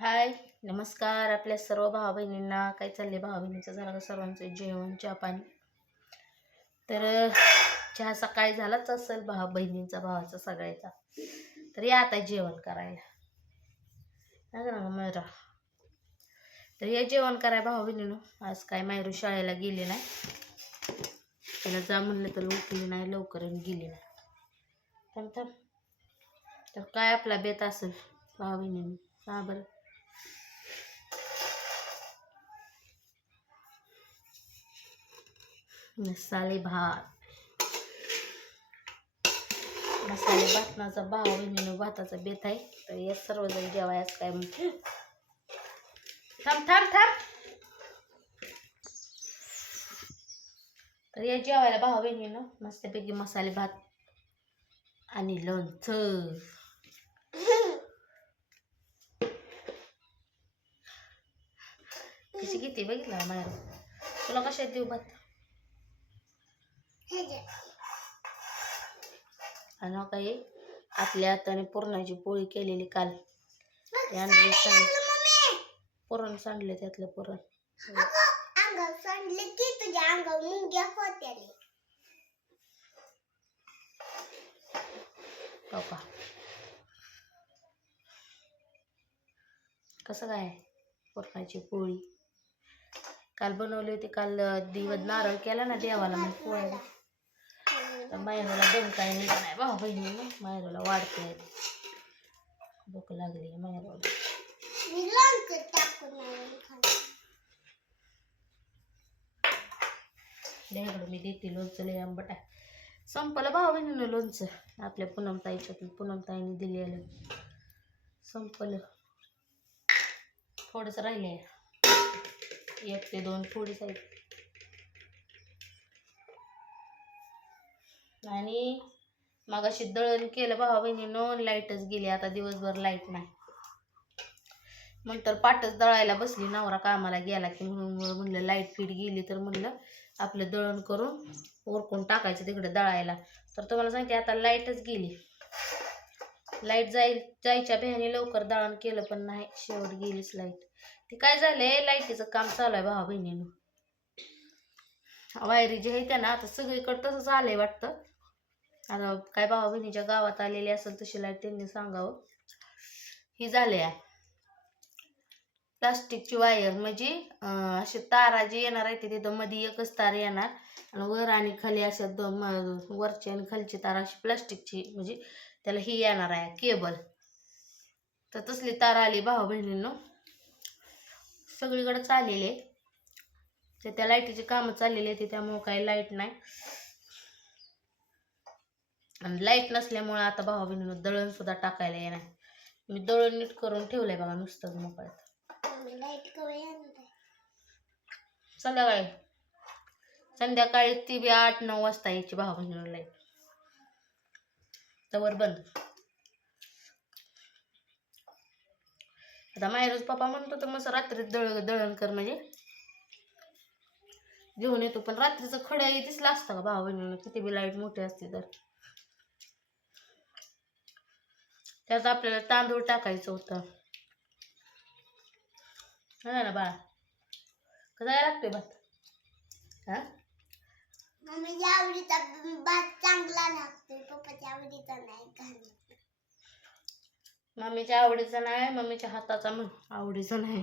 हाय नमस्कार आपल्या सर्व भावा बहिणींना काय चालले भावा बहिणीचं झालं का सर्वांचं जेवण चहा पाणी? तर चहा सकाळी झालाच असेल भावा बहिणींचा भावाचा सगळ्याचा. तर या आता जेवण करायला. ना मयुरा. तर या जेवण कराय भावा बहिणीनं आज काय मायरू शाळेला गेली नाही. त्याला जा म्हणलं तर उठली नाही लवकर आणि गेली नाही. थांब थांब. तर काय आपला बेत असेल भावा बहिणीनं हा बरं. मसाले भात मसाले भातनाचा भाव मेनू भाताचा बेत आहे तर या सर्वजण जेवायच काय म्हणते थांब थांब थांब तर या जेवायला भाव बहिणीनं मस्तपैकी मसाले भात आणि लोणचं कशी किती बघितलं मायर तुला कशात देऊ भात आणि काही आपल्या हाताने पुरणाची पोळी केलेली काल. पुरण सांडले त्यातलं पुरण. सांडले की तुझ्या मुंग्या. हो कसं काय पुरणाची पोळी? काल बनवली होती काल दिवस नारळ केला ना देवाला मग पोळ्याला तर मायरूला काय निघा नाही भाऊ बहिणी. मायरूला वाढते भूक लागली मायरूला मी देते लोणचं लय आंबट आहे. संपलं भाऊ बहिणीनं लोणचं. आपल्या पूनमताईच्यातून पूनमताईने दिलेलं. संपलं. थोडंसं राहिले एक ते दोन थोडीच आहेत. आणि मगाशी दळण केलं भावा बहिणीनं लाईटच गेली आता दिवसभर लाइट नाही. नंतर पाटच दळायला बसली नवरा कामाला गेला की म्हणून म्हणलं लाइट फीट गेली तर म्हणलं आपलं दळण करून ओरकून टाकायचं तिकडे दळायला. तर तुम्हाला सांगते आता लाईटच गेली. लाइट जाईल जायच्या भ्याने लवकर दळण केलं पण नाही शेवट गेलीच लाइट. ते काय झालंय लाईटीचं काम चालू आहे भावा बहिणीनं. वायरी जी आहे त्या ना आता सगळीकडे तसंच आलंय वाटतं. आता काय भावा बहिणीच्या गावात आलेली असेल तशी लाइट त्यांनी सांगावं. ही झाले आहे. प्लास्टिकची वायर म्हणजे अशी तारा जी येणार आहे ती तिथं मध्ये एकच तार येणार. आणि वर आणि खाली अशा दोन म- वरची आणि खालची तार अशी प्लास्टिकची म्हणजे त्याला ही येणार आहे केबल. तर तसली तार आली भाऊ बहिणींनो. सगळीकडे चाललेले तर त्या लाईटीची कामं चाललेली आहे त्यामुळं काही लाइट नाही. आणि लाइट नसल्यामुळं आता भाऊ बहिणीनं दळण सुद्धा टाकायला येणार. मी दळण नीट करून ठेवलंय बघा नुसतंच मोकळ्यात. संध्याकाळी. संध्याकाळी ती बी आठ नऊ वाजता यायची भाऊ बहिणीला लाइट तवर बंद. आता माहेरच पप्पा म्हणतो तर मग रात्री दळ दळण कर म्हणजे. घेऊन येतो पण रात्रीचं खडं दिसलं असतं का भाऊ बहिणीला किती बी लाइट मोठी असते तर. त्यात आपल्याला तांदूळ टाकायचं होतं. हा ना बाळा. कसा लागतोय भात हा? मम्मीच्या आवडीचा भात चांगला लागतोय. पप्पाच्या आवडीचा नाही घालत मम्मीच्या आवडीचा नाही मम्मीच्या हाताचा म्हण. आवडीचा नाही.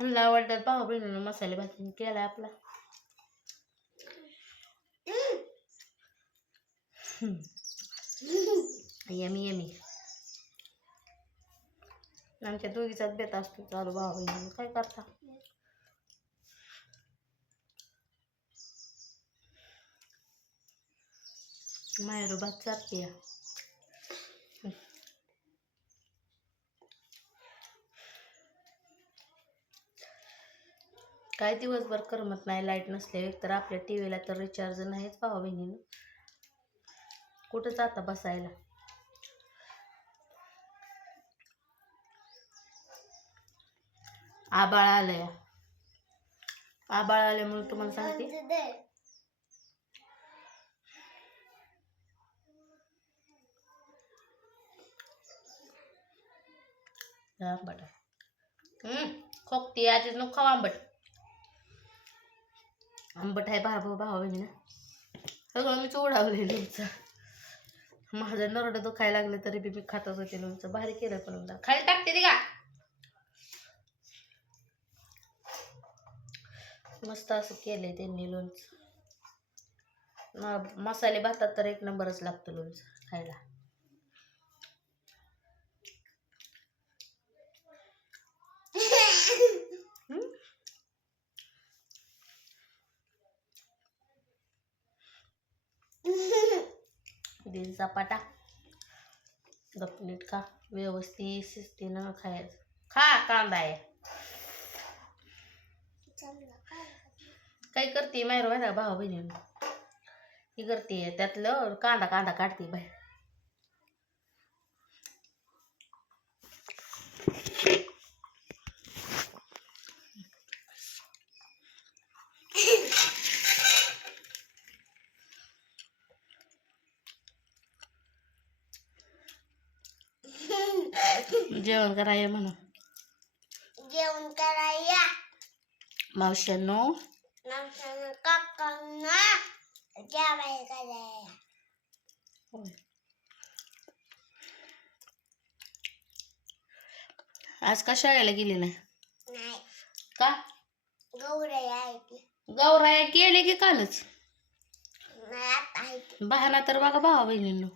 ह्यांना आवडतात भाऊ बहिणीनं मसाले भात केला आपला. यमी यमी आमच्या दोघीचाच बेत असतो चालू भाऊ काय करता? मायरू भात चालते काय दिवसभर करमत नाही लाइट नसल्यावर तर आपल्या टी व्हीला तर रिचार्ज नाहीच भावा बहिणीनं कुठं जाता बसायला. आबाळ आलंय. आबाळ आल्यामुळे तुम्हाला सांगते. आंबट. हम्म, खोकती आधीच नको खाऊ आंबट. आंबट आहे भाऊ भाऊ बहिणी सगळं मी चोडावलेलं तुमचं. माझं नरडं दुखायला लागलं तरी बी मी खातच होते लोणचं भारी केलं पण लोणचं. खाली टाकते ती का? मस्त असं केलंय त्यांनी लोणचं. म- मसाले भातात तर एक नंबरच लागतं लोणचं खायला हम्म? दिन चपाटा. गप नीट खा व्यवस्थित शिस्तीनं खायचं खा कांदा आहे. काय करते माहेर? माहिती भाऊ बहिणी ही करते त्यातलं कांदा कांदा काढते बाहेर. जेवण करायला म्हणून जेवण कराया मावशांनो नमस्कार काकांना कराया आज का शाळेला गेली नाही? का? गौरय गेले की कालच? बहाना तर बघा भावा बहिणींनो.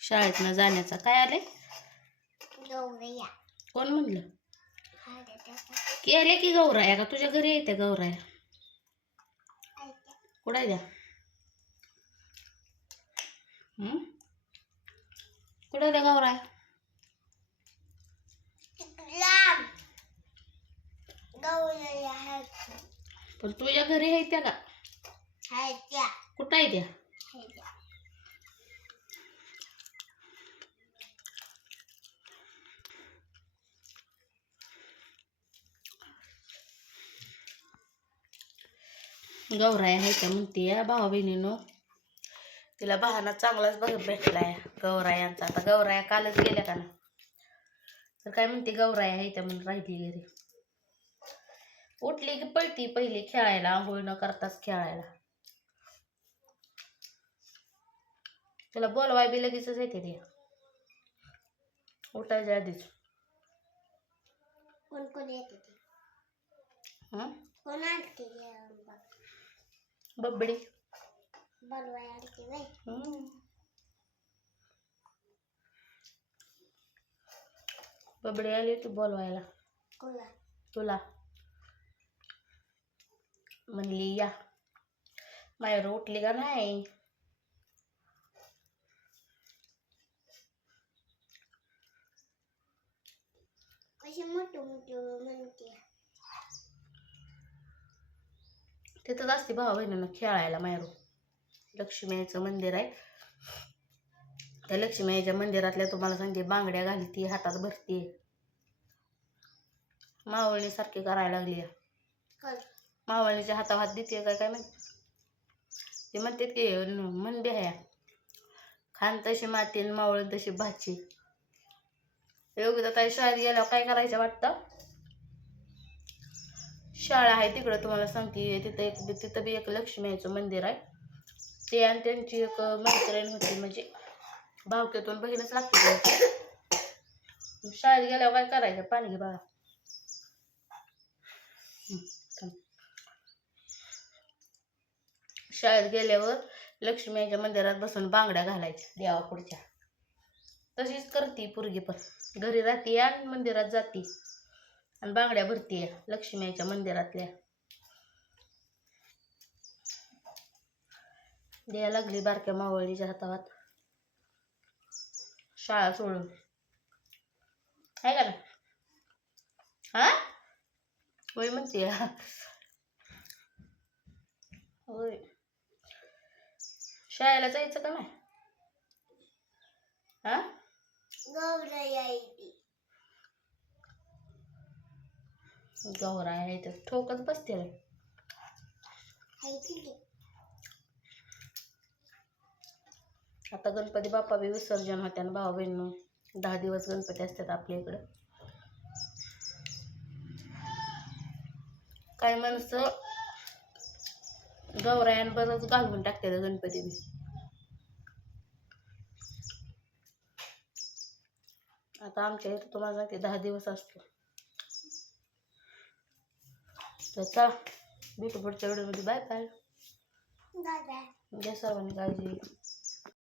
शाळेतनं जाण्याचा. काय आले गौरया. कोण म्हणलं? केले की गौराया का तुझ्या घरी येते गौराया. कुठं आहे द्या? कुठं त्या गौराया पण तुझ्या घरी आहे त्या का? कुठं आहे त्या. आहे गौराया आहे का म्हणते भावा बहिणीनो तिला बहाना चांगलाच बघ भेटलाय गौरायांचा आता गौराया कालच गेल्या का ना तर काय म्हणते गौराया आहे त्या म्हणून राहिली घरी. उठली की पळती पहिली खेळायला आंघोळ न करताच खेळायला. तुला बोलवाय बी लगेच येते ती. उठायच्या आधीच. कोण कोण येते हं? कोण आणते बबडी. बबडी आली होती बोलवायला. तुला. म्हणली या. मायर उठली का नाही? कशी मोठं मोठं म्हणते. तिथंच असते भावा बहिणीनं खेळायला मायरू लक्ष्मीचं मंदिर आहे. त्या लक्ष्मीच्या मंदिरातल्या तुम्हाला सांगते बांगड्या घालती हातात भरती. मावळणी सारखी करायला लागली मावळणीच्या हातावर हात देते काय काय माहिती? ते म्हणतात की न- मंदी आहे खान तशी माती आणि मावळण तशी भाची. योगिता ताई शाळेत गेल्यावर काय करायचं वाटतं? शाळा आहे तिकडं तुम्हाला सांगते तिथं एक तिथं बी एक लक्ष्मीचं मंदिर आहे. ते आणि त्यांची एक मैत्रीण होती म्हणजे भावक्यातून बहीणच लागते शाळेत गेल्यावर काय करायचं? पाणी घे बाळा. शाळेत गेल्यावर लक्ष्मीच्या मंदिरात बसून बांगड्या घालायच्या देवापुढच्या. तशीच करते पोरगी पण. घरी राहते आणि मंदिरात जाते. आणि बांगड्या आहे लक्ष्मीच्या मंदिरातल्या. द्या लागली बारक्या मावळीच्या हातावात शाळा सोडून. आहे का ना हा? होय म्हणते. होय. शाळेला जायचं का नाही? हा? गौरया गौरा आहे तर ठोकच बसते आता गणपती बाप्पा बी विसर्जन होते आणि भाऊ बहिण दहा दिवस गणपती असतात आपल्या इकडं. काही माणसं गौरायांबरोबरच घालवून टाकते गणपती बी. आता आमच्या इथं तुम्हाला सांगते दहा दिवस असतो તો ચાલો બીટું પડશે બધું બાય બાય બાય બેસવાની કાળજી.